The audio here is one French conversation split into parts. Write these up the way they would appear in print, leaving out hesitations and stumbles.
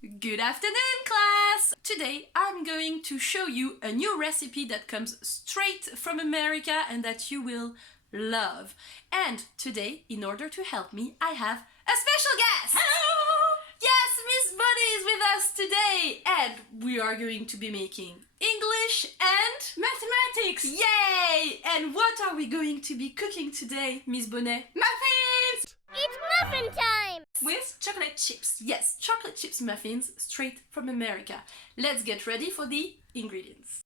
Good afternoon, class! Today I'm going to show you a new recipe that comes straight from America and that you will love. And today, in order to help me, I have a special guest! Hello! Yes, Miss Bunny is with us today! And we are going to be making English and Mathematics! yay! And what are we going to be cooking today, Miss Bonnet? Muffins! It's muffin time! With chocolate chips. Yes, chocolate chips muffins straight from America. Let's get ready for the ingredients.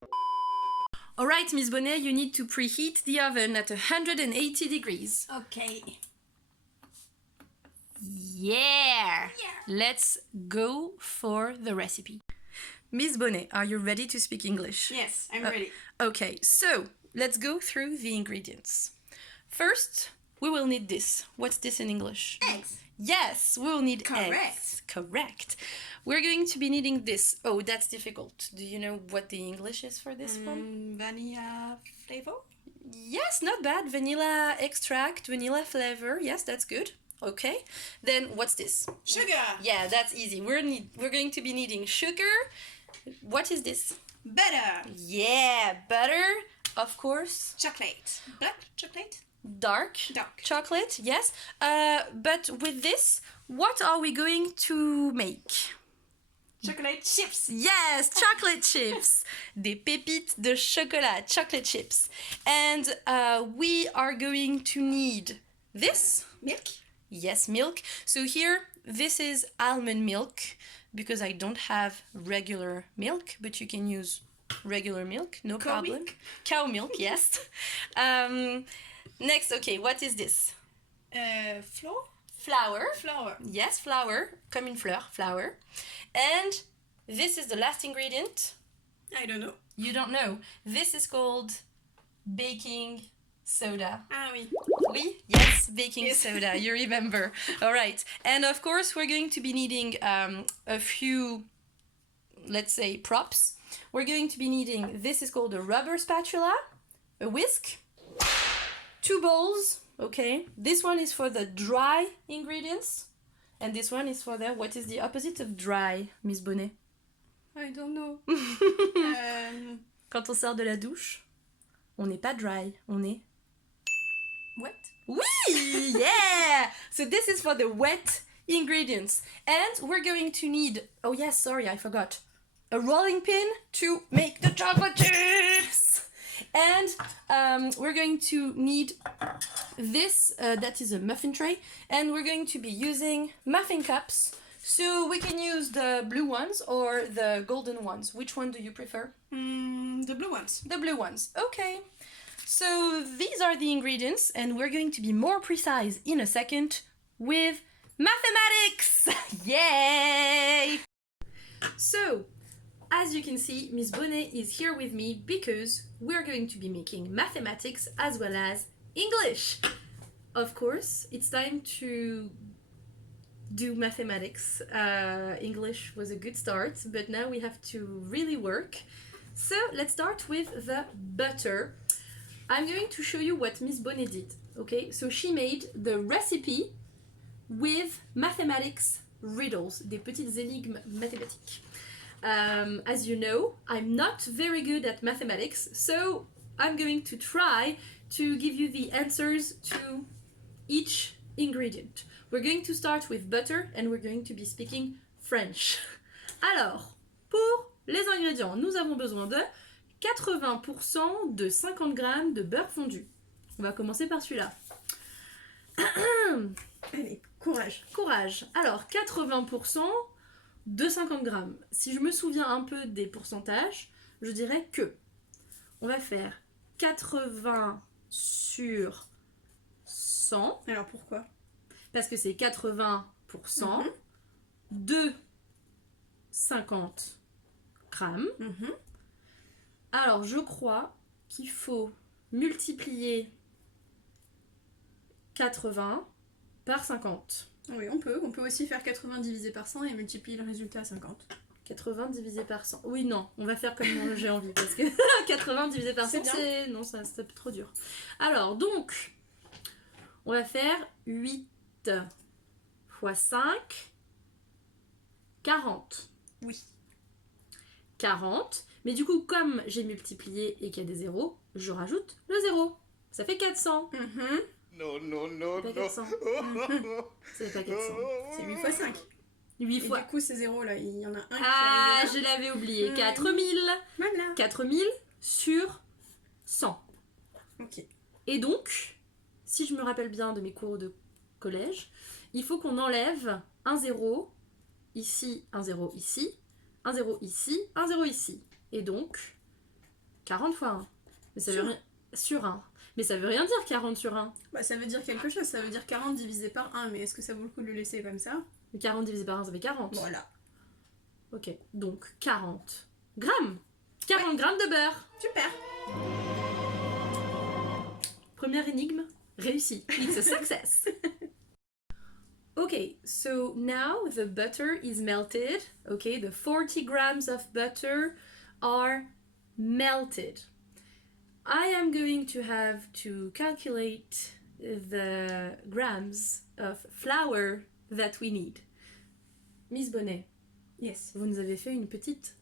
Alright, Miss Bonnet, you need to preheat the oven at 180 degrees. Okay. Yeah! Let's go for the recipe. Miss Bonnet, are you ready to speak English? Yes, I'm ready. Okay, so let's go through the ingredients. First, we will need this. What's this in English? Eggs. Yes, we will need Correct. eggs. Correct. We're going to be needing this. Oh, that's difficult. Do you know what the English is for this one? Vanilla flavor? Yes, not bad. Vanilla extract, vanilla flavor. Yes, that's good. Okay. Then what's this? Sugar. Yeah, that's easy. We're going to be needing sugar. What is this? Butter. Yeah, butter, of course. Chocolate. Black chocolate? Dark chocolate, yes. But with this, what are we going to make? Chocolate chips. Yes, chocolate chips. Des pépites de chocolat, chocolate chips. And we are going to need this. Milk. Yes, milk. So here, this is almond milk because I don't have regular milk, but you can use regular milk, no Cow problem. milk. Cow milk, yes. Next, okay, what is this? Flour. Flour. Yes, flour, comme une fleur, flour. And this is the last ingredient. I don't know. You don't know. This is called baking soda. Ah oui. Oui, yes, baking Yes. soda, you remember. All right. And of course, we're going to be needing a few, let's say, props. We're going to be needing, this is called a rubber spatula, a whisk, 2 bowls, okay. This one is for the dry ingredients, and this one is for the, what is the opposite of dry, Miss Bonnet? I don't know. Quand on sort de la douche, on n'est pas dry, on est... Wet. Oui! Yeah! So this is for the wet ingredients. And we're going to need, oh yes, sorry, I forgot, a rolling pin to make the chocolate chips! And we're going to need this, that is a muffin tray, and we're going to be using muffin cups. So we can use the blue ones or the golden ones. Which one do you prefer? The blue ones. The blue ones. Okay. So these are the ingredients, and we're going to be more precise in a second with mathematics! Yay! So, as you can see, Miss Bonnet is here with me because we're going to be making mathematics as well as English. Of course, it's time to do mathematics. English was a good start, but now we have to really work. So let's start with the butter. I'm going to show you what Miss Bonnet did. Okay, so she made the recipe with mathematics riddles, des petites énigmes mathématiques. As you know, I'm not very good at mathematics, so I'm going to try to give you the answers to each ingredient. We're going to start with butter and we're going to be speaking French. Alors, pour les ingrédients, nous avons besoin de 80% de 50 grammes de beurre fondu. On va commencer par celui-là. Allez, courage. Courage. Alors, 80% de 50 grammes. Si je me souviens un peu des pourcentages, je dirais que on va faire 80 sur 100. Alors pourquoi? Parce que c'est 80% de 50 grammes. Alors, je crois qu'il faut multiplier 80 par 50. Oui, on peut. On peut aussi faire 80 divisé par 100 et multiplier le résultat à 50. 80 divisé par 100. Oui, non, on va faire comme j'ai envie parce que 80 divisé par 100, c'est... Non, c'est trop dur. Alors, donc, on va faire 8 fois 5 40. Oui. 40. Mais du coup, comme j'ai multiplié et qu'il y a des zéros, je rajoute le 0. Ça fait 400. Mhm. No, no, no, Pas no. 400. Ça fait pas 400. C'est 8 fois 5. 8 Et fois. du coup, ces zéros là, il y en a un qui Ah, arrive là. je l'avais oublié. Mhm. 4000. Voilà. 4000 sur 100. Ok. Et donc, si je me rappelle bien de mes cours de collège, il faut qu'on enlève un 0 ici, un 0 ici, un 0 ici, un 0 ici. Et donc, 40 fois 1. Mais ça veut Sur rien... Sur 1. Mais ça veut rien dire 40 sur 1. Bah, ça veut dire quelque chose. Ça veut dire 40 divisé par 1. Mais est-ce que ça vaut le coup de le laisser comme ça? 40 divisé par 1, ça fait 40. Voilà. Ok, donc 40 grammes. 40 grammes de beurre. Super. Première énigme réussie. It's a success. Okay, so now the butter is melted. Okay, the 40 grams of butter are melted. I am going to have to calculate the grams of flour that we need. Miss Bonnet, Yes. vous nous avez fait une petite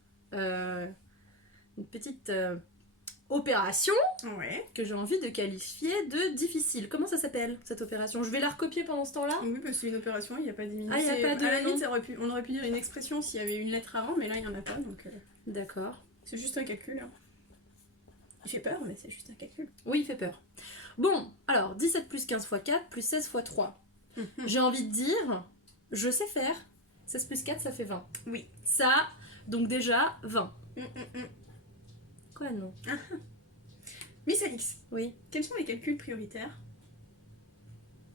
opération Ouais. que j'ai envie de qualifier de difficile. Comment ça s'appelle cette opération? Je vais la recopier pendant ce temps-là. Oui, parce que c'est une opération, il n'y a pas diminué. Ah, il y a pas de À la nom. limite, on aurait pu dire une expression s'il y avait une lettre avant, mais là, il n'y en a pas, donc D'accord. c'est juste un calcul. Hein. Il fait peur, mais c'est juste un calcul. Oui, il fait peur. Bon, alors 17 plus 15 fois 4 plus 16 fois 3. J'ai envie de dire, je sais faire. 16 plus 4, ça fait 20. Oui. Ça, donc déjà, 20. Quoi, non? Miss Alix, Oui. quels sont les calculs prioritaires?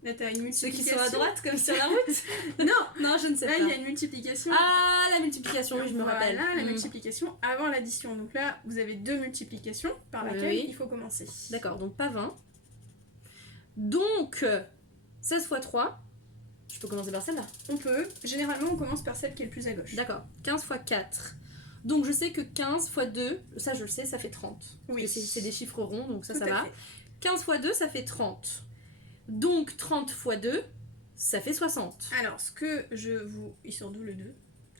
Là, t'as une Ceux qui multiplication. sont à droite, comme sur la route? Non, je ne sais Là, pas. il y a une multiplication. Ah, la multiplication, oui, je me rappelle. Voilà, la Hmm. multiplication avant l'addition. Donc là, vous avez deux multiplications par laquelle Oui. il faut commencer. D'accord, donc pas 20. Donc, 16 fois 3. Je peux commencer par celle-là. On peut. Généralement, on commence par celle qui est le plus à gauche. D'accord, 15 fois 4. Donc je sais que 15 fois 2, ça je le sais, ça fait 30. Oui. Parce que c'est des chiffres ronds, donc ça, Tout ça à va. fait. 15 fois 2, ça fait 30. Donc 30 fois 2, ça fait 60. Alors, ce que je vous... Il sort d'où le 2?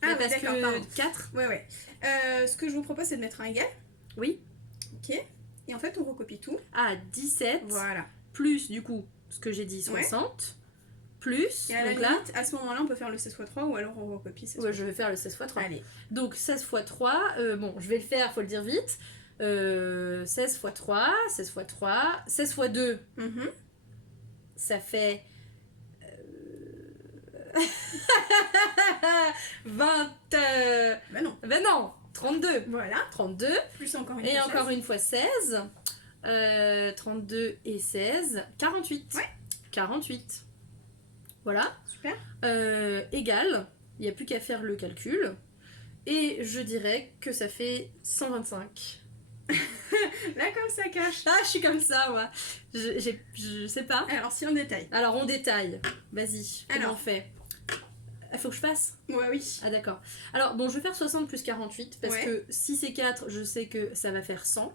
Mais oui, parce d'accord, que pardon. 4, Ouais. Ce que je vous propose, c'est de mettre un égal. oui. Ok. Et en fait, on recopie tout. Ah, 17, Voilà. plus du coup, ce que j'ai dit, 60. Plus, Et à la donc là, limite, à ce moment-là, on peut faire le 16 x 3 ou alors on recopie 16 ouais, je vais faire le 16 fois 3. Allez. Donc 16 fois 3, bon, je vais le faire, faut le dire vite. 16 fois 3, 16 fois 3, 16 fois 2, Mhm. ça fait 20. Bah non. Ben non, 32. Voilà. 32. Plus encore une Et fois encore 16. une fois 16. 32 et 16. 48. Ouais. 48. Voilà. Super. Égal. Il n'y a plus qu'à faire le calcul. Et je dirais que ça fait 125. Là, comme ça cache. Ah, je suis comme ça, moi. Je sais pas. Alors, si on détaille. Alors, on détaille. Vas-y. Comment Alors. on fait? Il faut que je fasse? Ouais, oui. Ah, d'accord. Alors, bon, je vais faire 60 plus 48 parce Ouais. que si c'est 4, je sais que ça va faire 100.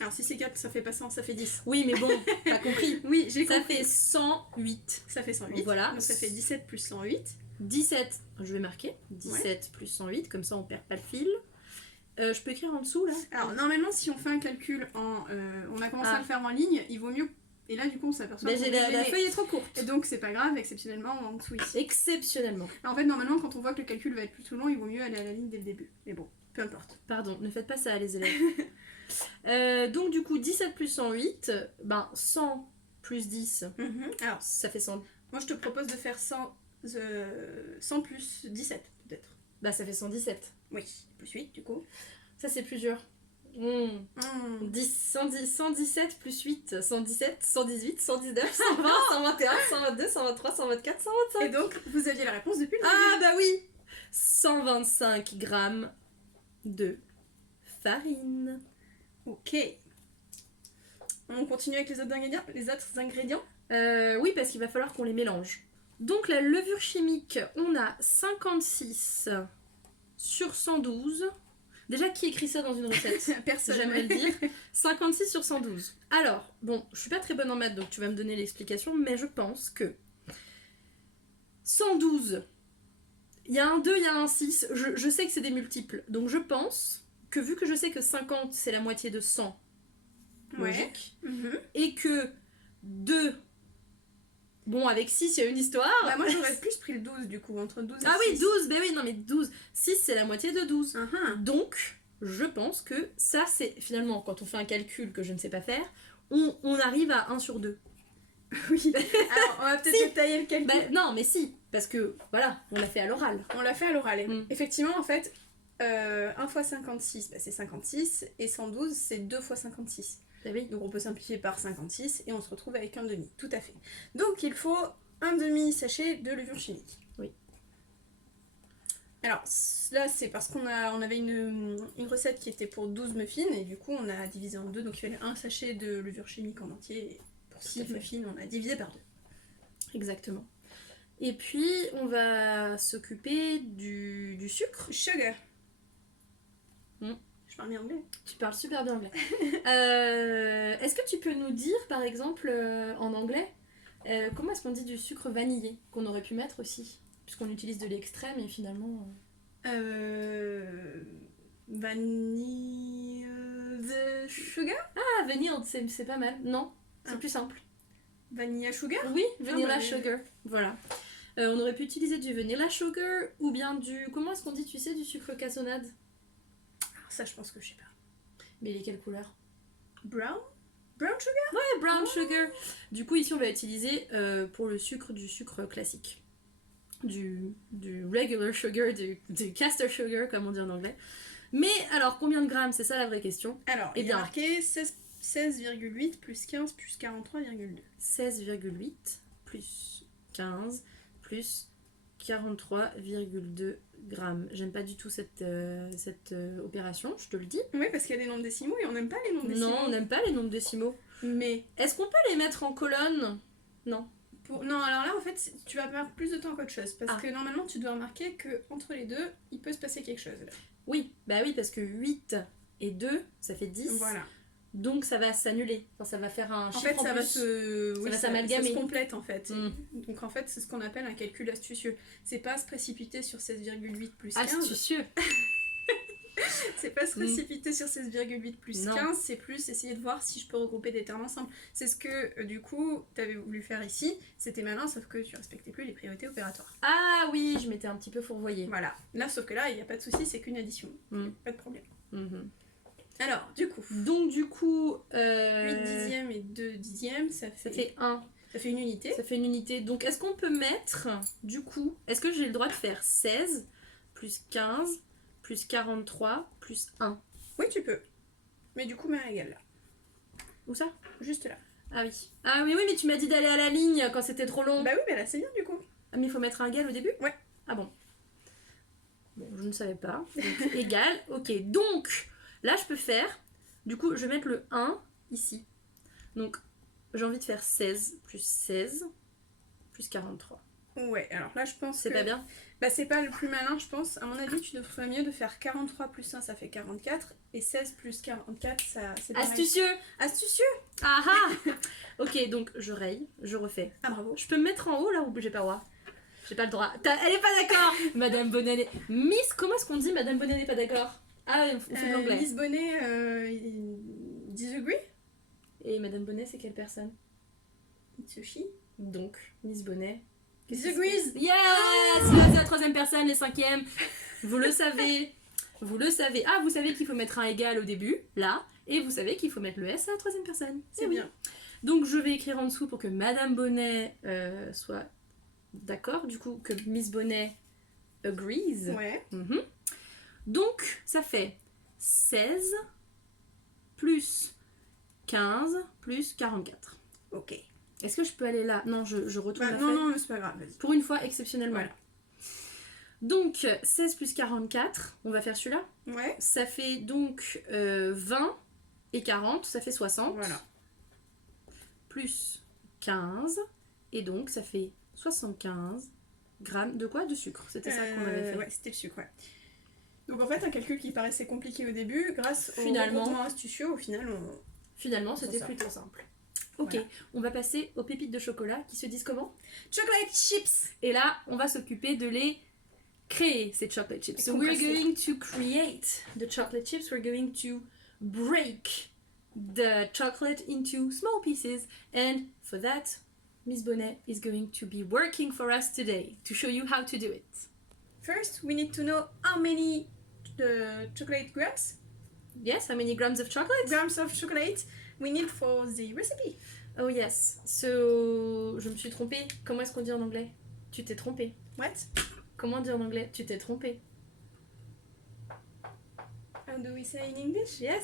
Alors, si c'est 4, ça fait pas 100, ça fait 10. Oui, mais bon, t'as compris. Oui, j'ai Ça compris. fait 108. Ça fait 108. Voilà. Donc, ça fait 17 plus 108. 17, je vais marquer. 17 plus 108, comme ça on perd pas le fil. Je peux écrire en dessous là? Alors, normalement, si on fait un calcul en... on a commencé Ah. à le faire en ligne, il vaut mieux... Et là, du coup, on s'aperçoit Mais qu'on j'ai est la gêné. feuille est trop courte. Et donc, c'est pas grave, exceptionnellement, en dessous ici. Exceptionnellement. En fait, normalement, quand on voit que le calcul va être plus tout long, il vaut mieux aller à la ligne dès le début. Mais bon, peu importe. Pardon, ne faites pas ça les élèves. Donc du coup 17 plus 108, ben 100 plus 10, Alors, ça fait 100. moi, je te propose de faire 100 plus 17, peut-être. Bah ça fait 117. Oui, plus 8, du coup. Ça c'est plus dur. 117 plus 8, 117, 118, 119, 120, 121, 122, 123, 124, 125. Et donc, vous aviez la réponse depuis le Ah bah oui 125 grammes de farine. Ok. On continue avec les autres ingrédients. Oui, parce qu'il va falloir qu'on les mélange. Donc la levure chimique, on a 56 sur 112. Déjà, qui écrit ça dans une recette? Personne. J'aimerais le dire. 56 sur 112. Alors, bon, je suis pas très bonne en maths, donc tu vas me donner l'explication, mais je pense que 112 Il y a un 2, il y a un 6. Je sais que c'est des multiples. Donc je pense que vu que je sais que 50 c'est la moitié de 100, Ouais. logique, Mhm. et que 2, bon avec 6 il y a une histoire. Bah, moi j'aurais plus pris le 12 du coup, entre 12 et Ah oui, 6. 12, ben oui, non mais 12. 6 c'est la moitié de 12. Mhm. Donc, je pense que ça c'est finalement, quand on fait un calcul que je ne sais pas faire, on arrive à 1 sur 2. Oui. Alors on va peut-être Si. détailler le calcul. Bah non, mais si, parce que voilà, on l'a fait à l'oral. On l'a fait à l'oral. Mm. Effectivement, en fait, 1 fois 56, bah, c'est 56, et 112, c'est 2 fois 56. Bah oui. Donc on peut simplifier par 56, et on se retrouve avec un demi, tout à fait. Donc il faut un demi-sachet de levure chimique. Oui. Alors là, c'est parce on avait une recette qui était pour 12 muffins, et du coup on a divisé en deux, donc il fallait un sachet de levure chimique en entier, et pour 6 muffins, on a divisé par 2. Exactement. Et puis, on va s'occuper du sucre. Sugar. Mm. Je parle bien anglais. Tu parles super bien anglais. Est-ce que tu peux nous dire, par exemple, en anglais, comment est-ce qu'on dit du sucre vanillé, qu'on aurait pu mettre aussi, puisqu'on utilise de l'extrême et finalement... Vanille the sugar. Ah, vanille, c'est pas mal. Non, c'est Ah. plus simple. Vanilla sugar. Oui, vanilla bah, sugar. Voilà. On aurait pu utiliser du vanilla sugar ou bien du... Comment est-ce qu'on dit, tu sais, du sucre cassonade? Alors ça, je pense que je sais pas. Mais il est quelle couleur? Brown. Brown sugar. Ouais, brown sugar. Du coup, ici, on va utiliser pour le sucre du sucre classique. Du regular sugar, du caster sugar, comme on dit en anglais. Mais alors, combien de grammes? C'est ça la vraie question. Alors, Eh il y bien. a marqué 16,8 plus 15 plus 43,2. 16,8 plus 15 plus 43,2 grammes. J'aime pas du tout cette opération, je te le dis. Oui, parce qu'il y a des nombres décimaux et on n'aime pas les nombres décimaux. Non, on n'aime pas les nombres décimaux. Mais Est-ce qu'on peut les mettre en colonne? Non. non, alors là, en fait, tu vas perdre plus de temps qu'autre chose. Parce Ah. que normalement, tu dois remarquer que entre les deux, il peut se passer quelque chose. Là. Oui, bah oui, parce que 8 et 2, ça fait 10. Voilà. Donc ça va s'annuler. Enfin, ça va faire un En chiffre fait, en ça plus. va se... oui, va ça s'amalgamer. se complète, en fait. Mm. Donc, en fait, c'est ce qu'on appelle un calcul astucieux. C'est pas se précipiter sur 16,8 plus 15. Astucieux. C'est pas se précipiter sur 16,8 plus Non. 15, c'est plus essayer de voir si je peux regrouper des termes ensemble. C'est ce que, du coup, t'avais voulu faire ici. C'était malin, sauf que tu respectais plus les priorités opératoires. Ah oui, je m'étais un petit peu fourvoyée. Voilà. Là, sauf que là, il n'y a pas de souci, c'est qu'une addition. Mm. Pas de problème. Mhm. Alors, du coup, Donc du coup... 8 dixièmes et 2 dixièmes, ça Ça fait, fait 1. ça fait une unité. Ça fait une unité. Donc est-ce qu'on peut mettre, du coup, est-ce que j'ai le droit de faire 16 plus 15 plus 43 plus 1? Oui, tu peux. Mais du coup, mets un égal là. Où ça? Juste là. Ah oui. Ah oui, oui, mais tu m'as dit d'aller à la ligne quand c'était trop long. Bah oui, mais là, c'est bien, du coup. Ah, mais il faut mettre un égal au début? Ouais. Ah bon. Bon, je ne savais pas. Donc, égal. Ok, donc, là, je peux faire... Du coup, je vais mettre le 1 ici. Donc, j'ai envie de faire 16 plus 43. Ouais, alors là, je pense C'est que... pas bien? Bah, c'est pas le plus malin, je pense. À mon avis, tu ferais mieux de faire 43 plus 1, ça fait 44. Et 16 plus 44, ça... c'est pareil. Astucieux! Astucieux. Ah ah. Ok, donc je raye, je refais. Ah, bravo. Je peux me mettre en haut là ou j'ai pas le droit? J'ai pas le droit. Elle est pas d'accord! Madame Bonnet n'est... Miss, comment est-ce qu'on dit Madame Bonnet n'est pas d'accord? Ah, on fait de l'anglais. Miss Bonnet, disagree. Et Madame Bonnet, c'est quelle personne? Mitsushi. Donc, Miss Bonnet. Disagrees. Yes! Là, c'est la troisième personne, les cinquièmes. Vous le savez. Vous le savez. Ah, vous savez qu'il faut mettre un égal au début, là. Et vous savez qu'il faut mettre le S à la troisième personne. C'est Eh oui. bien. Donc, je vais écrire en dessous pour que Madame Bonnet soit d'accord. Du coup, que Miss Bonnet agrees. Ouais. Mhm. Donc, ça fait 16 plus 15 plus 44. Ok. Est-ce que je peux aller là? Non, je retourne Bah, la non, feuille. non, mais c'est pas grave, vas-y. Pour une fois, exceptionnellement. Voilà. Donc, 16 plus 44, on va faire celui-là. Ouais. Ça fait donc 20 et 40, ça fait 60. Voilà. Plus 15, et donc ça fait 75 grammes de quoi? De sucre. C'était ça qu'on avait fait. Ouais, c'était le sucre, ouais. Donc en fait, un calcul qui paraissait compliqué au début, grâce Finalement. au regroupement astucieux, au final, on... Finalement, C'est c'était ça. plutôt simple. Ok, Voilà. on va passer aux pépites de chocolat qui se disent comment? Chocolate chips. Et là, on va s'occuper de les créer ces chocolate chips. So Compressé. we're going to create the chocolate chips. We're going to break the chocolate into small pieces. And for that, Miss Bonnet is going to be working for us today to show you how to do it. First, we need to know how many chocolate grams Yes, how many grams of chocolate? of chocolate we need for the recipe. Oh yes. So, je me suis trompée. Comment est-ce qu'on dit en anglais? Tu t'es trompée. What? Comment dire en anglais? Tu t'es trompée. How do we say in English? Yes.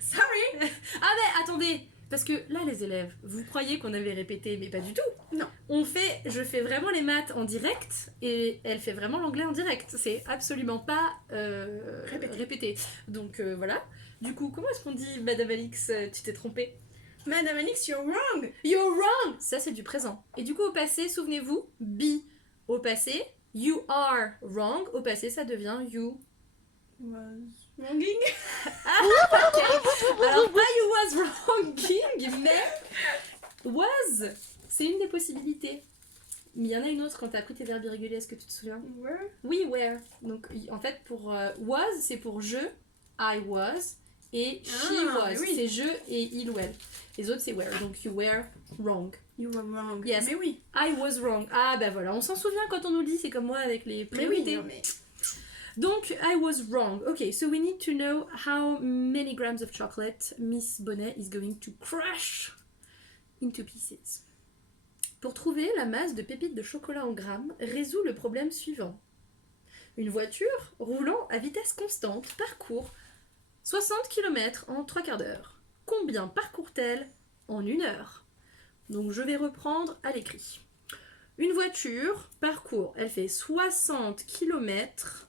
Sorry. Ah mais attendez, parce que là les élèves, vous croyez qu'on avait répété, mais pas du tout. Non. Je fais vraiment les maths en direct et elle fait vraiment l'anglais en direct. C'est absolument pas répété. Donc voilà. Du coup, comment est-ce qu'on dit, Madame Alix, tu t'es trompée? Madame Alix, you're wrong. You're wrong. Ça c'est du présent. Et du coup au passé, souvenez-vous, be au passé, you are wrong. Au passé, ça devient you. Was wronging. Alors pas you was wronging, mais was, c'est une des possibilités. Mais il y en a une autre quand t'as appris tes verbes irréguliers, est-ce que tu te souviens? Were. Oui, were. Donc en fait pour was, c'est pour je, I was, et she Ah, was, oui. c'est je et il ou elle. Les autres c'est were, donc you were wrong. You were wrong. Yes. Mais oui. I was wrong. Ah bah voilà, on s'en souvient quand on nous le dit, c'est comme moi avec les Mais oui. priorités. Non, mais... Donc, I was wrong. Okay, so we need to know how many grams of chocolate Miss Bonnet is going to crush into pieces. Pour trouver la masse de pépites de chocolat en grammes, résout le problème suivant. Une voiture roulant à vitesse constante parcourt 60 km en 3 quarts d'heure. Combien parcourt-elle en 1 heure? Donc, je vais reprendre à l'écrit. Une voiture parcourt, elle fait 60 km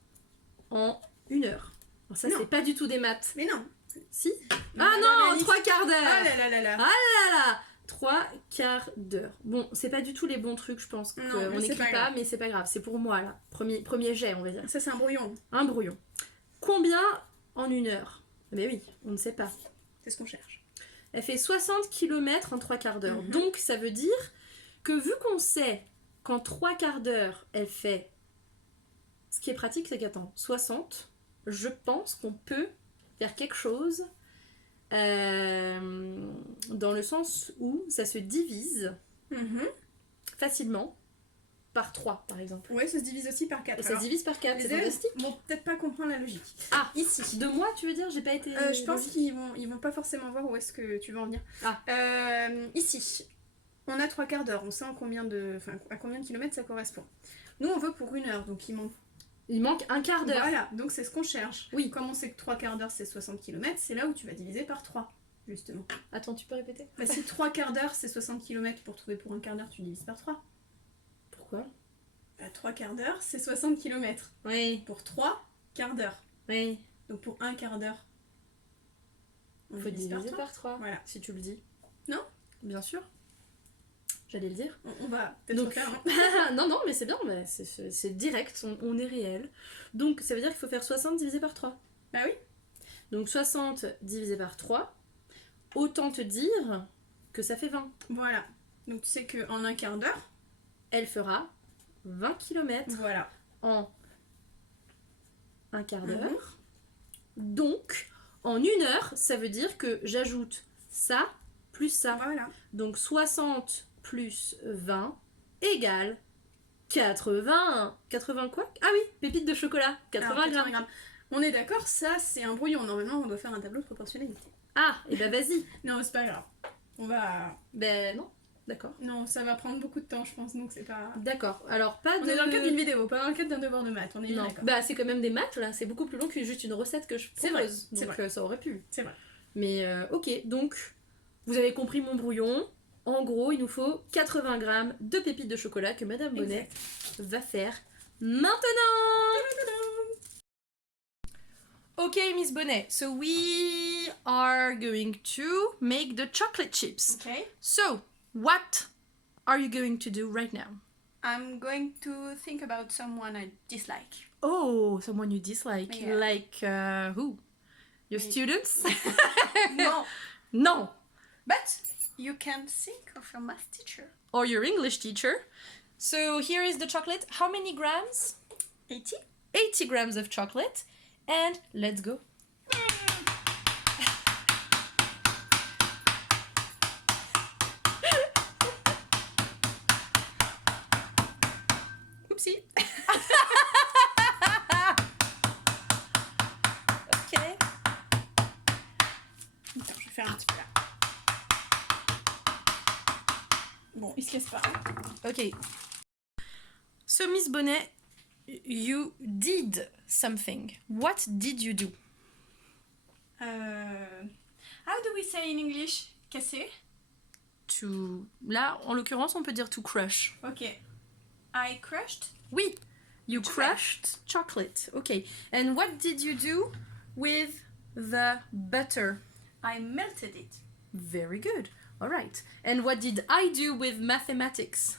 en 1 heure. Alors ça, Non. c'est pas du tout des maths. Mais non. Si? Madame Ah non, en Alix. 3 quarts d'heure. Ah là là là là. Ah là là, 3 quarts d'heure. Bon, c'est pas du tout les bons trucs, je pense. Non, qu'on mais c'est n'écrit pas pas, grave. mais c'est pas grave. C'est pour moi, là. Premier jet, on va dire. Ça, c'est un brouillon. Un brouillon. Combien en 1 heure? Mais oui, on ne sait pas. C'est ce qu'on cherche. Elle fait 60 km en 3 quarts d'heure. Mhm. Donc, ça veut dire que vu qu'on sait qu'en 3 quarts d'heure, elle fait... Ce qui est pratique, c'est qu'attends, 60, je pense qu'on peut faire quelque chose dans le sens où ça se divise facilement par 3, par exemple. Ouais, ça se divise aussi par 4. Et ça se divise par 4, les c'est élèves fantastique. vont peut-être pas comprendre la logique. Ah, Ici. de moi, tu veux dire? J'ai pas été... Je pense qu'ils vont pas forcément voir où est-ce que tu veux en venir. Ah. Ici, on a 3 quarts d'heure. On sait à combien de kilomètres ça correspond. Nous, on veut pour 1 heure, donc Il manque un quart d'heure. Voilà, donc c'est ce qu'on cherche. Oui. Comme on sait que 3 quarts d'heure c'est 60 km, c'est là où tu vas diviser par 3, justement. Attends, tu peux répéter? Bah, si 3 quarts d'heure c'est 60 km pour trouver pour 1 quart d'heure, tu divises par 3. Pourquoi? Bah, 3 quarts d'heure c'est 60 km. Oui, Pour 3 quarts d'heure. oui. Donc pour 1 quart d'heure, on Faut divise diviser par 3. par 3, Voilà. si tu le dis. Non? Bien sûr. J'allais le dire. On va peut-être Donc, refaire. Hein. non, mais c'est bien, mais c'est direct, on est réel. Donc, ça veut dire qu'il faut faire 60 divisé par 3. Bah oui. Donc, 60 divisé par 3, autant te dire que ça fait 20. Voilà. Donc tu sais qu'en 1 quart d'heure, Elle fera 20 km voilà. en un quart Mhm. d'heure. Donc, en 1 heure, ça veut dire que j'ajoute ça plus ça. Voilà. Donc 60 plus 20 égale 80. 80 quoi? Ah oui, pépites de chocolat. 80 Alors, 80 grammes. grammes. On est d'accord, ça c'est un brouillon. Normalement, on doit faire un tableau de proportionnalité. Ah, et ben vas-y. Non, c'est pas grave. On va... Ben non, d'accord. Non, ça va prendre beaucoup de temps, je pense, donc c'est pas... D'accord. Alors pas On de... est dans le cadre d'une vidéo, pas dans le cadre d'un devoir de maths, on est bien Non, d'accord. bah c'est quand même des maths là, c'est beaucoup plus long que juste une recette que je propose. C'est vrai, c'est donc vrai. ça aurait pu. C'est vrai. Mais ok, donc vous avez compris mon brouillon. En gros, il nous faut 80 grammes de pépites de chocolat que Madame Bonnet va faire maintenant. Okay, Miss Bonnet, so we are going to make the chocolate chips. Okay. So, what are you going to do right now? I'm going to think about someone I dislike. Oh, someone you dislike. Yeah. Like who? Your Me. students? No, No. but you can think of your math teacher. Or your English teacher. So here is the chocolate. How many grams? 80. 80 grams of chocolate, and let's go. Oupsie. Ok. Attends, je vais faire un petit peu là. Bon, il se casse pas. Ok. So, Miss Bonnet, you did something. What did you do? How do we say in English? Casser? Là, en l'occurrence, on peut dire to crush. Ok. I crushed? Oui, you Chocolate. crushed chocolate. Okay. And what did you do with the butter? I melted it. Very good. All right. And what did I do with mathematics?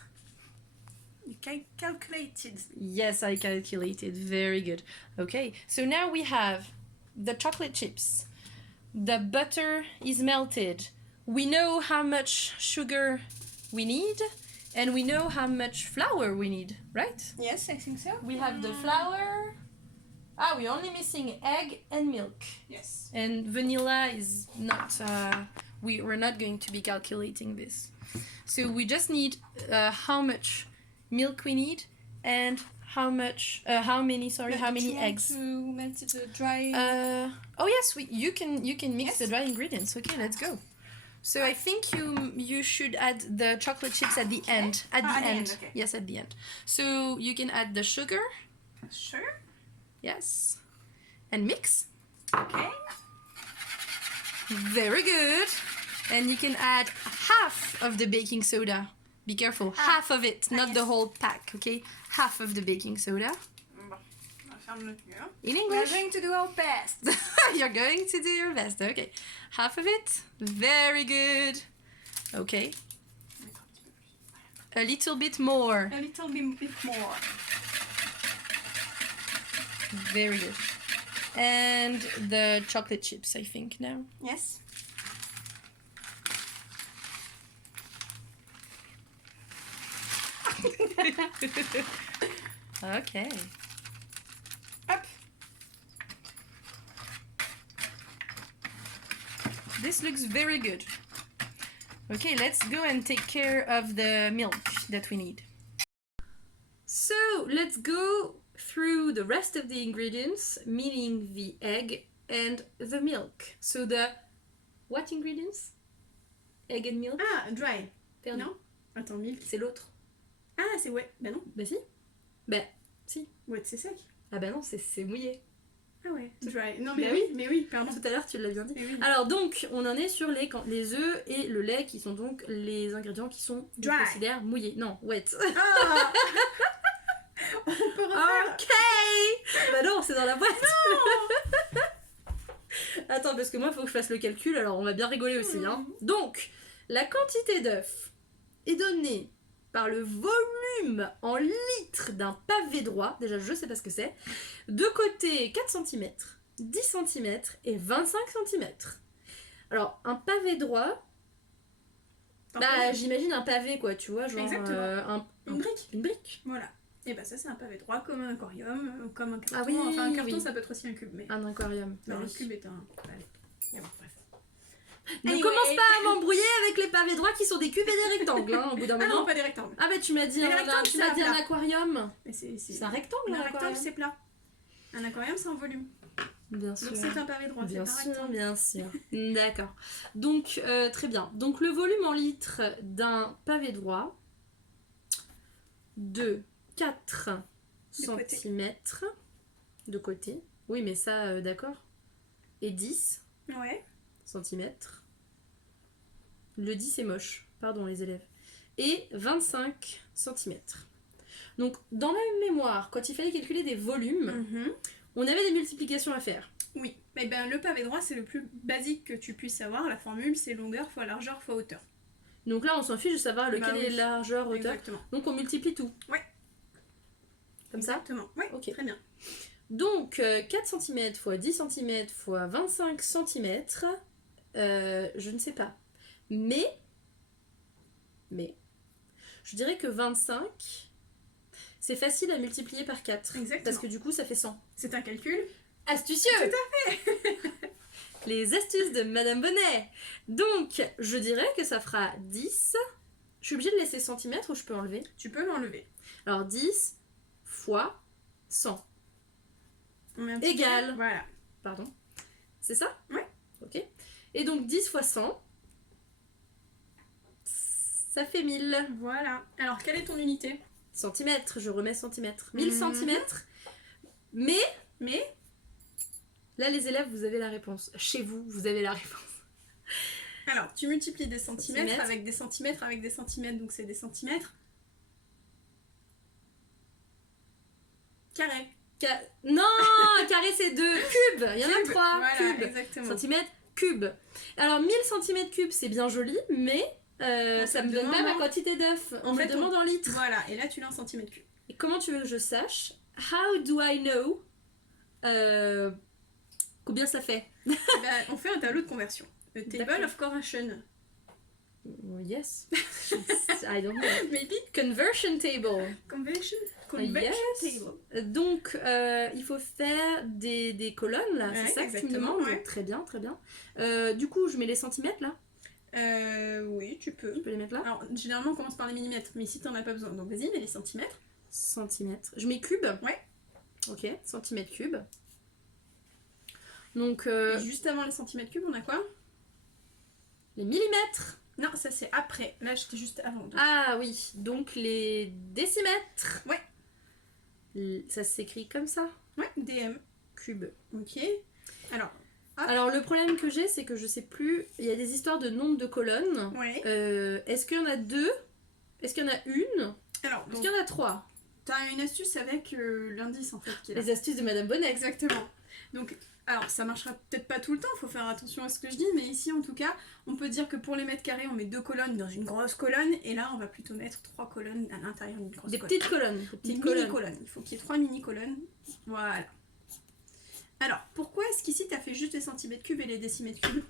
You calculated. Yes, I calculated. Very good. Okay. So now we have the chocolate chips. The butter is melted. We know how much sugar we need, and we know how much flour we need, right? Yes, I think so. We have the flour. Ah, we're only missing egg and milk. Yes. And vanilla is not, we're not going to be calculating this. So we just need how much milk we need and how many eggs. To melt the dry. Oh yes, you can mix Yes. the dry ingredients. Okay, let's go. So I think you should add the chocolate chips at the end. At the end. Okay. Yes, at the end. So you can add the sugar. Sure. Yes. And mix. Okay. Very good. And you can add half of the baking soda. Be careful, half of it, not the yes. whole pack, okay? Half of the baking soda. Bon, on va faire le mieux. In We're English. going to do our best. You're going to do your best, okay. Half of it. Very good. Okay. A little bit more. A little bit more. Very good. And the chocolate chips, I think, now. Yes. Okay. Hop. This looks very good. Okay, let's go and take care of the milk that we need. So let's go through the rest of the ingredients, meaning the egg and the milk. So what ingredients? Egg and milk? Ah, dry. Perdu. Non. Attends, milk. C'est l'autre. Ah, c'est wet. Bah non. Bah si. Bah si. Wet, c'est sec. Ah bah non, c'est mouillé. Ah ouais. Dry. Non, Mais mais oui, pardon. Tout à l'heure, tu l'as bien dit. Mais oui. Alors donc, on en est sur les œufs et le lait qui sont donc les ingrédients qui sont, on Dry. considère mouillés. Non, wet. Ah. On peut refaire. Ok. Bah non, c'est dans la boîte. Attends, parce que moi, il faut que je fasse le calcul, alors on va bien rigoler aussi. Hein. Donc, la quantité d'œufs est donnée par le volume en litres d'un pavé droit. Déjà, je sais pas ce que c'est. De côté, 4 cm, 10 cm et 25 cm. Alors, un pavé droit, bah, j'imagine un pavé, quoi, tu vois, genre Exactement. Une brique. une brique. Voilà. Et bah ça c'est un pavé droit comme un aquarium, comme un carton. Ah oui, enfin un carton oui. ça peut être aussi un cube, mais Un aquarium. alors, bah le oui. cube est un. Allez. Mais bon, bref. Ne Anyway. commence pas à m'embrouiller avec les pavés droits qui sont des cubes et des rectangles, hein, au bout d'un Ah moment. non, pas des rectangles. Ah bah tu m'as dit, Mais les rectangles, tu c'est m'as à dit un plat. aquarium. Mais C'est un rectangle, un un rectangle aquarium. c'est plat. Un aquarium c'est en volume. Bien sûr. Donc c'est un pavé droit, c'est Bien pas un sûr, rectangle. bien sûr. D'accord. Donc, très bien. Donc, le volume en litres d'un pavé droit de 4 côté. cm de côté. Oui, mais ça, d'accord. Et 10 Ouais. cm. Le 10 est moche. Pardon, les élèves. Et 25 cm. Donc, dans ma mémoire, quand il fallait calculer des volumes, on avait des multiplications à faire. Oui. Mais ben le pavé droit c'est le plus basique que tu puisses savoir. La formule c'est longueur fois largeur fois hauteur. Donc là, on s'en fiche de savoir lequel Bah oui. est largeur, hauteur. Exactement. Donc, on multiplie tout. Ouais. Comme ça. Exactement. Ouais. Ok. Très bien. Donc, 4 cm x 10 cm x 25 cm, je ne sais pas. Mais, je dirais que 25, c'est facile à multiplier par 4. Exactement. Parce que du coup, ça fait 100. C'est un calcul. Astucieux! Tout à fait. Les astuces de Madame Bonnet. Donc, je dirais que ça fera 10. Je suis obligée de laisser centimètres ou je peux enlever? Tu peux l'enlever. Alors 10 fois 100. On met un petit Égal. carré. Voilà. Pardon. C'est ça? Ouais. Ok. Et donc 10 fois 100, ça fait 1000 Voilà. Alors, quelle est ton unité? centimètres. Je remets centimètres. 1000 Mhm. centimètres. Mais Mais, là, les élèves, vous avez la réponse. Chez vous, vous avez la réponse. alors, tu multiplies des centimètres Centimètres. avec des centimètres avec des centimètres, donc c'est des centimètres. Carré. Non, carré c'est 2. Cube, il y en a Cube. 3. Voilà, Cube. exactement. Centimètres, cube. Alors 1000 cm3 c'est bien joli, mais ça me donne pas ma quantité d'œufs. On me fait, demande en litres. Voilà, et là tu l'as en centimètres cubes. Et comment tu veux que je sache? How do I know combien ça fait? Eh ben, on fait un tableau de conversion. A table D'accord. of conversion. Yes. I don't know. Maybe Conversion table. conversion. Yes. Table. Donc, il faut faire des colonnes là, Ouais, c'est ça que tu me exactement, demandes? ouais. Très bien, très bien. Du coup, je mets les centimètres là. Oui, tu peux. Je peux les mettre là. Alors, généralement, on commence par les millimètres, mais ici, t'en as pas besoin. Donc, vas-y, mets les centimètres. Centimètres. Je mets cube. Ouais. Ok, centimètres cubes. Donc, Et juste avant les centimètres cubes, on a quoi? les millimètres. Non, ça c'est après. Là, j'étais juste avant. Donc. Ah oui, donc les décimètres. Ouais. Ça s'écrit comme ça. Ouais, DM. Cube. Ok. Alors, Alors, le problème que j'ai, c'est que je sais plus. Il y a des histoires de nombre de colonnes. ouais. Est-ce qu'il y en a 2? Est-ce qu'il y en a une? Alors, Est-ce donc, qu'il y en a 3? t'as une astuce avec l'indice en fait qui est là. Les astuces de Madame Bonnet. Exactement. Donc, alors ça marchera peut-être pas tout le temps, faut faire attention à ce que je dis, mais ici en tout cas, on peut dire que pour les mètres carrés, on met 2 colonnes dans une grosse colonne, et là on va plutôt mettre 3 colonnes à l'intérieur d'une grosse Des colonne. petites colonnes. Des Des petites colonnes. mini-colonnes. Il faut qu'il y ait 3 mini-colonnes. Voilà. Alors, pourquoi est-ce qu'ici t'as fait juste les centimètres cubes et les décimètres cubes?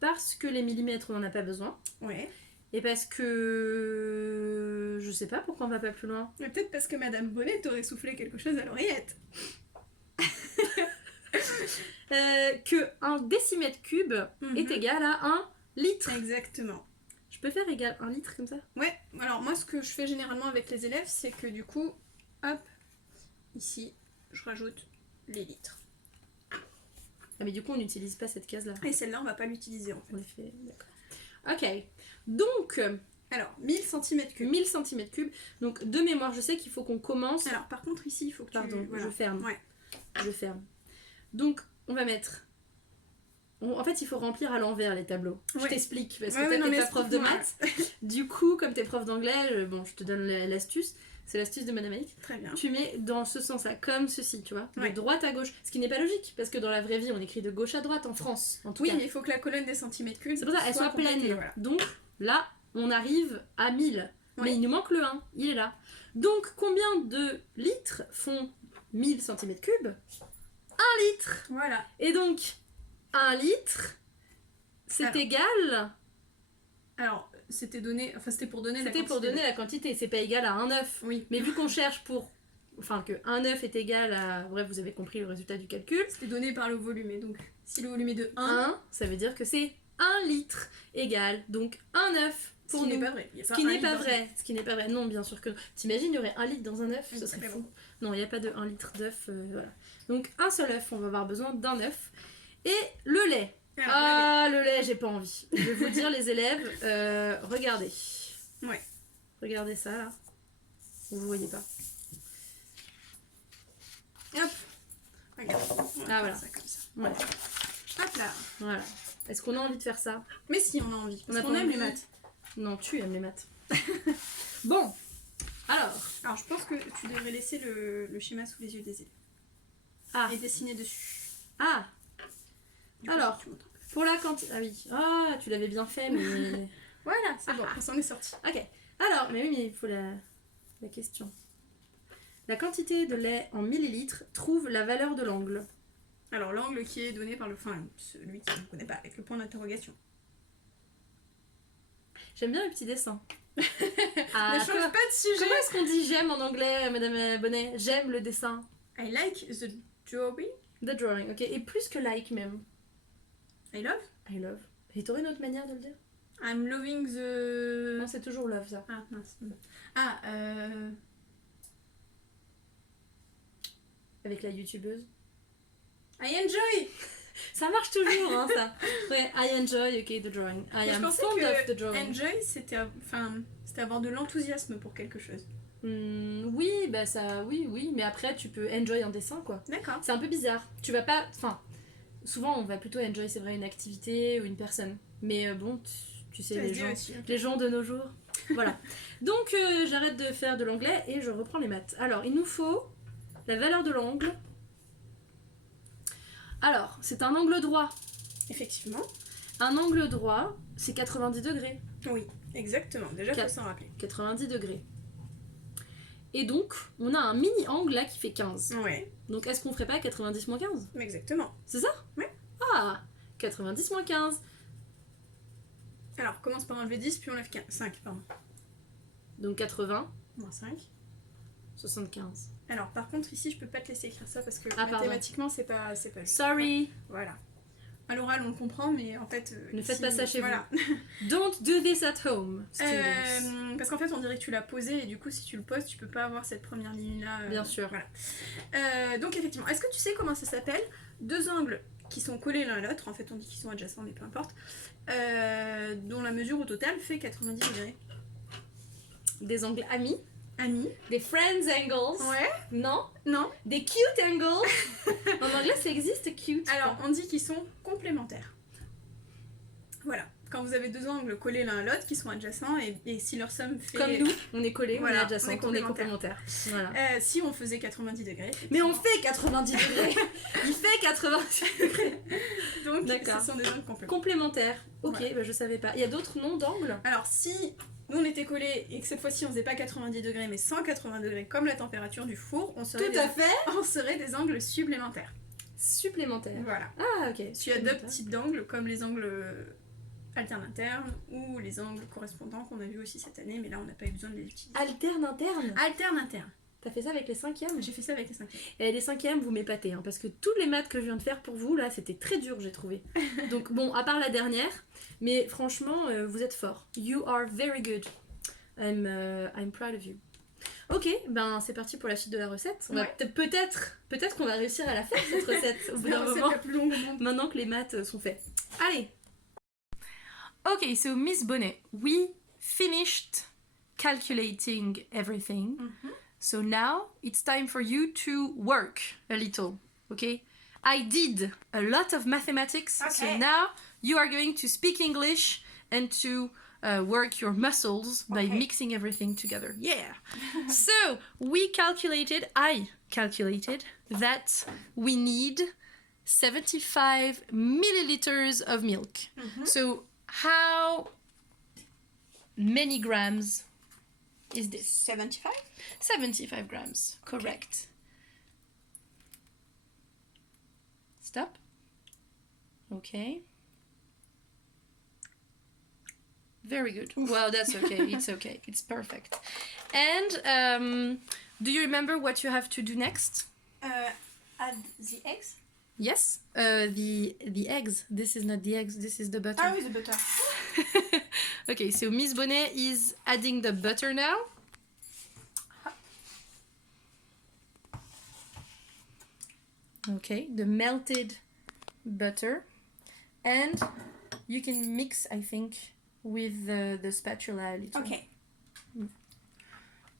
Parce que les millimètres, on n'en a pas besoin. Ouais. Et parce que... Je sais pas pourquoi on va pas plus loin. Mais peut-être parce que Madame Bonnet t'aurait soufflé quelque chose à l'oreillette. Que un décimètre cube Mhm. est égal à 1 litre. Exactement. Je peux faire égal 1 litre comme ça? Ouais, alors moi ce que je fais généralement avec les élèves, c'est que du coup, hop, ici, je rajoute les litres. Ah mais du coup on n'utilise pas cette case là. Et celle-là, on va pas l'utiliser en fait. En effet, d'accord. Ok, donc Alors, 1000 cm3. 1000 cm3. Donc de mémoire, je sais qu'il faut qu'on commence... Alors, par contre, ici, il faut que Pardon, tu... Voilà. je ferme. Ouais. Je ferme. Donc on va mettre... En fait, il faut remplir à l'envers les tableaux. Je Ouais. t'explique, parce que Ouais, toi, ouais, non, t'es mais pas prof de explique-moi. maths. Du coup, comme t'es prof d'anglais, bon, je te donne l'astuce. C'est l'astuce de Madame Alix. Très bien. Tu mets dans ce sens-là, comme ceci, tu vois, Ouais. de droite à gauche. Ce qui n'est pas logique, parce que dans la vraie vie, on écrit de gauche à droite, en France, en tout Oui, cas. mais il faut que la colonne des centimètres cubes C'est pour ça, elle soit complétée, pleine. voilà. Donc, là, on arrive à 1000. Mais Ouais. il nous manque le 1, il est là. Donc, combien de litres font 1000 cm3? 1 litre. Voilà. Et donc, 1 litre, c'est Alors. égal... Alors, c'était donné... Enfin, c'était pour donner la C'était pour quantité donner la quantité, c'est pas égal à un œuf. Oui. Mais vu qu'on cherche pour... Enfin, que un œuf est égal à... Bref, vous avez compris le résultat du calcul. C'était donné par le volume. Et donc, si le volume est de 1, 1, ça veut dire que c'est 1 litre égal. Donc, un œuf ce pour qui n'est nous. pas vrai. Il y a Ce pas qui un n'est litre pas dans vrai. Ce qui n'est pas vrai. Non, bien sûr que non. T'imagines, il y aurait 1 litre dans un œuf? Oui, Ce serait très fou. bon. Non, il n'y a pas de 1 litre d'œuf. Voilà. Donc, un seul œuf, on va avoir besoin d'un œuf. Et le lait. Alors, Ah, le lait, j'ai pas envie. Je vais vous dire, les élèves, regardez. Ouais. Regardez ça, là. Vous voyez pas. Hop. Regarde. On va Ah, faire voilà. ça comme ça. Ouais. Hop là. Voilà. Est-ce qu'on a envie de faire ça? Mais si, on a envie. On Parce a qu'on pas aime les envie. maths. Non, tu aimes les maths. Bon. Alors. Alors, je pense que tu devrais laisser le schéma sous les yeux des élèves. Ah. Et dessiner dessus. Ah. Du coup, Alors. tu montres. Pour la quantité... Ah oui. Ah, tu l'avais bien fait, mais... Voilà, c'est bon. On s'en est sorti. Ok. Alors, mais oui, mais il faut la question. La quantité de lait en millilitres trouve la valeur de l'angle. Alors, l'angle qui est donné par le... Enfin, celui qui ne connaît pas, avec le point d'interrogation. J'aime bien les petits dessins. Ah, Ne change pas de sujet. comment est-ce qu'on dit j'aime en anglais, Madame Bonnet? J'aime le dessin. I like the drawing. The drawing, ok. Et plus que like même. I love. I love. Et t'aurais une autre manière de le dire? I'm loving the... Non, c'est toujours love ça. Ah, mince. Ah, Avec la youtubeuse. I enjoy. Ça marche toujours, hein, ça. Ouais, I enjoy, ok, the drawing. I Mais je am pensais fond of the que drawing. enjoy, c'était avoir de l'enthousiasme pour quelque chose. Oui, bah ça, oui, mais après tu peux enjoy un dessin, quoi. D'accord. C'est un peu bizarre. Tu vas pas, enfin, souvent on va plutôt enjoy, c'est vrai, une activité ou une personne. Mais bon, tu sais, Ça se les dit gens, aussi, ok. les gens de nos jours. Voilà. Donc j'arrête de faire de l'anglais et je reprends les maths. Alors, il nous faut la valeur de l'angle. Alors, c'est un angle droit. Effectivement. Un angle droit, c'est 90 degrés. Oui, exactement. Déjà, faut Quatre. s'en rappeler. 90 degrés. Et donc, on a un mini-angle là qui fait 15. Ouais, Donc, est-ce qu'on ferait pas 90 moins 15? exactement. C'est ça? Ouais. Ah, 90 moins 15. Alors, commence par enlever 10, puis on lève 5, pardon. Donc 80, Moins 5. 75. Alors, par contre, ici, je peux pas te laisser écrire ça parce que Ah, pardon. mathématiquement, c'est pas juste. Sorry. Voilà. À l'oral, on le comprend, mais en fait... Ne faites ici, pas ça chez voilà. Don't do this at home, students. Parce qu'en fait, on dirait que tu l'as posé et du coup, si tu le poses, tu peux pas avoir cette première ligne-là. Bien sûr. Voilà. Donc, effectivement, est-ce que tu sais comment ça s'appelle? Deux angles qui sont collés l'un à l'autre, en fait, on dit qu'ils sont adjacents, mais peu importe, dont la mesure au total fait 90 degrés. Des angles amis. Amis. Des friends angles. Ouais. Non. Non. Des cute angles. En anglais, ça existe, cute. Alors, on dit qu'ils sont complémentaires. Voilà. Quand vous avez deux angles collés l'un à l'autre qui sont adjacents et si leur somme fait... Comme nous, on est collés, Voilà, on est adjacents, on est complémentaires. complémentaires. Voilà. Si on faisait 90 degrés. Mais on fait 90 degrés. Il fait 90 degrés. Donc, D'accord. ce sont des angles complémentaires. Complémentaires. Ok, Voilà. bah, je savais pas. Il y a d'autres noms d'angles? Alors, si nous on était collés et que cette fois-ci on faisait pas 90 degrés mais 180 degrés comme la température du four, on serait, fait. on serait des angles supplémentaires. Supplémentaires. Voilà. Ah, ok. Tu as deux Supplémentaires. types d'angles comme les angles alternes internes ou les angles correspondants qu'on a vu aussi cette année, mais là on n'a pas eu besoin de les utiliser. Alterne interne. Alterne interne. T'as fait ça avec les cinquièmes? J'ai fait ça avec les cinquièmes. Et les cinquièmes, vous m'épatez, hein, parce que toutes les maths que je viens de faire pour vous, là, c'était très dur, j'ai trouvé. Donc bon, à part la dernière, mais franchement, vous êtes forts. You are very good. I'm proud of you. Ok, ben c'est parti pour la suite de la recette. On va Ouais. peut-être qu'on va réussir à la faire cette recette au bout C'est la d'un recette moment. la plus longue au monde. Maintenant que les maths sont faits. Allez. Okay, so Miss Bonnet, we finished calculating everything. So now it's time for you to work a little, okay? I did a lot of mathematics, so Okay. now you are going to speak English and to work your muscles by Okay. mixing everything together. Yeah! So I calculated that we need 75 milliliters of milk. So how many grams is this? 75. 75 grams, correct. Stop. Okay. Very good. Well, that's okay. It's okay. It's perfect. And do you remember what you have to do next? Add the eggs. Yes, the eggs. This is not the eggs. This is the butter. Ah oui, the butter. Okay, so Miss Bonnet is adding the butter now. Okay, the melted butter. And you can mix, I think, with the spatula a little. Okay.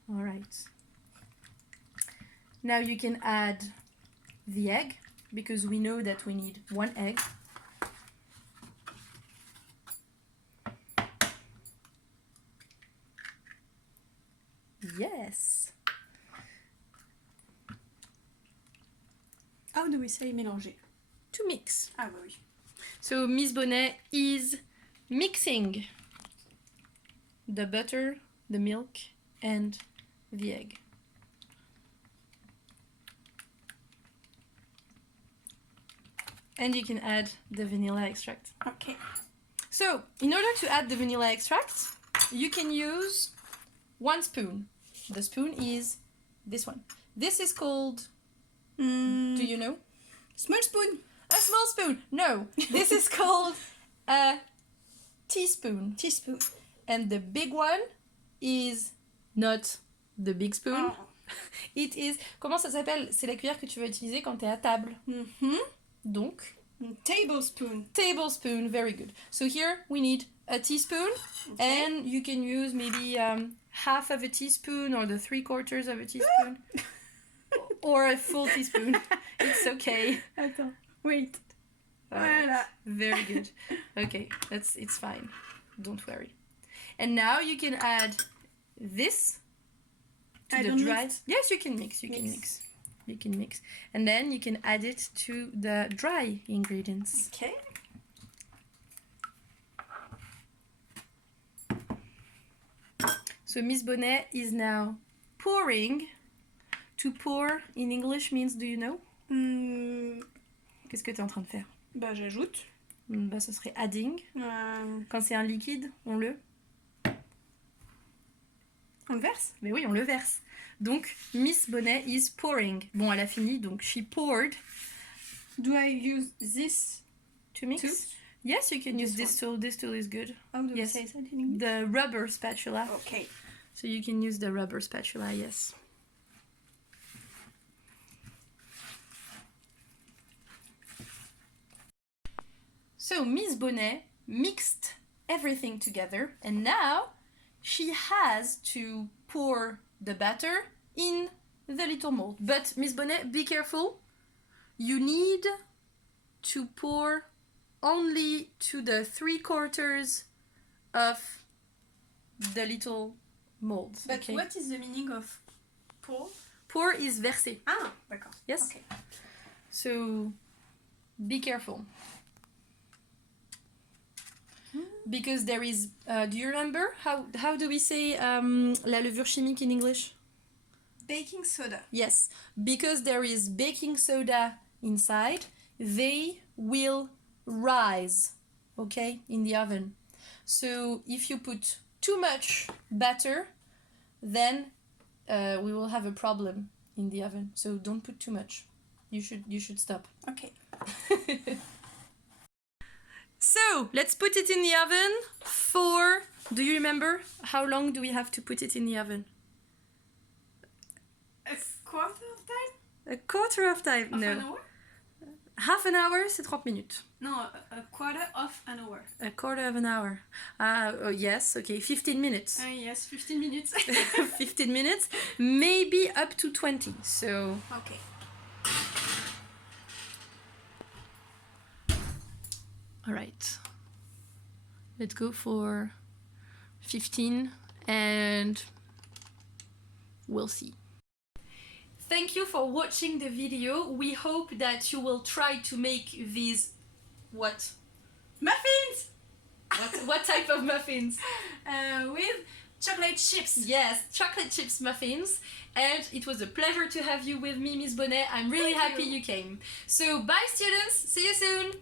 All right. Now you can add the egg, because we know that we need one egg. Yes. How do we say mélanger? To mix. Ah bah oui. So Miss Bonnet is mixing the butter, the milk, and the egg. And you can add the vanilla extract. Okay. So, in order to add the vanilla extract, you can use 1 spoon. The spoon is this one. This is called, do you know? Small spoon. A small spoon. No, this is called a teaspoon. Teaspoon. And the big one is not the big spoon. Oh. It is... Comment ça s'appelle? C'est la cuillère que tu vas utiliser quand tu es à table. Donc, Tablespoon. tablespoon, very good. So here we need a teaspoon, and you can use maybe half of a teaspoon or the 3/4 of a teaspoon. Or a full teaspoon. It's okay. Attends, wait. Alright. Voilà. Very good. Okay, it's fine. Don't worry. And now you can add this to I the don't dry. mix? Yes, you can mix. You can mix. You can mix. And then you can add it to the dry ingredients. Okay. So Miss Bonnet is now pouring. To pour in English means, do you know? Qu'est-ce que tu es en train de faire? Bah j'ajoute. Bah, ce serait adding. Quand c'est un liquide, on le verse. Mais oui, on le verse. Donc, Miss Bonnet is pouring. Bon, elle a fini, donc she poured. Do I use this To mix? tool? Yes, you can This use this tool. This tool is good. How do Yes. I say that in English? The rubber spatula. Okay. So you can use the rubber spatula, yes. So Miss Bonnet mixed everything together, and now she has to pour the batter in the little mold. But Miss Bonnet, be careful. You need to pour only to the 3/4 of the little mold. But okay? what is the meaning of pour? Pour is verser. Ah, d'accord. Yes. Okay. So be careful. Because there is, do you remember how do we say la levure chimique in English? Baking soda. Yes, because there is baking soda inside, they will rise, okay, in the oven. So if you put too much batter, then we will have a problem in the oven. So don't put too much. You should stop. Okay. So let's put it in the oven for. Do you remember how long do we have to put it in the oven? A quarter of time? A quarter of time. Of No. an hour? Half an hour, c'est 30 minutes. No, a quarter of an hour. A quarter of an hour. Oh yes, okay, 15 minutes. Yes, 15 minutes. 15 minutes, maybe up to 20. So Okay. all right. Let's go for 15 and we'll see. Thank you for watching the video. We hope that you will try to make these what Muffins! what type of muffins? With chocolate chips. Yes, chocolate chips muffins. And it was a pleasure to have you with me, Miss Bonnet. I'm really Thank happy you. you came. So bye students, see you soon.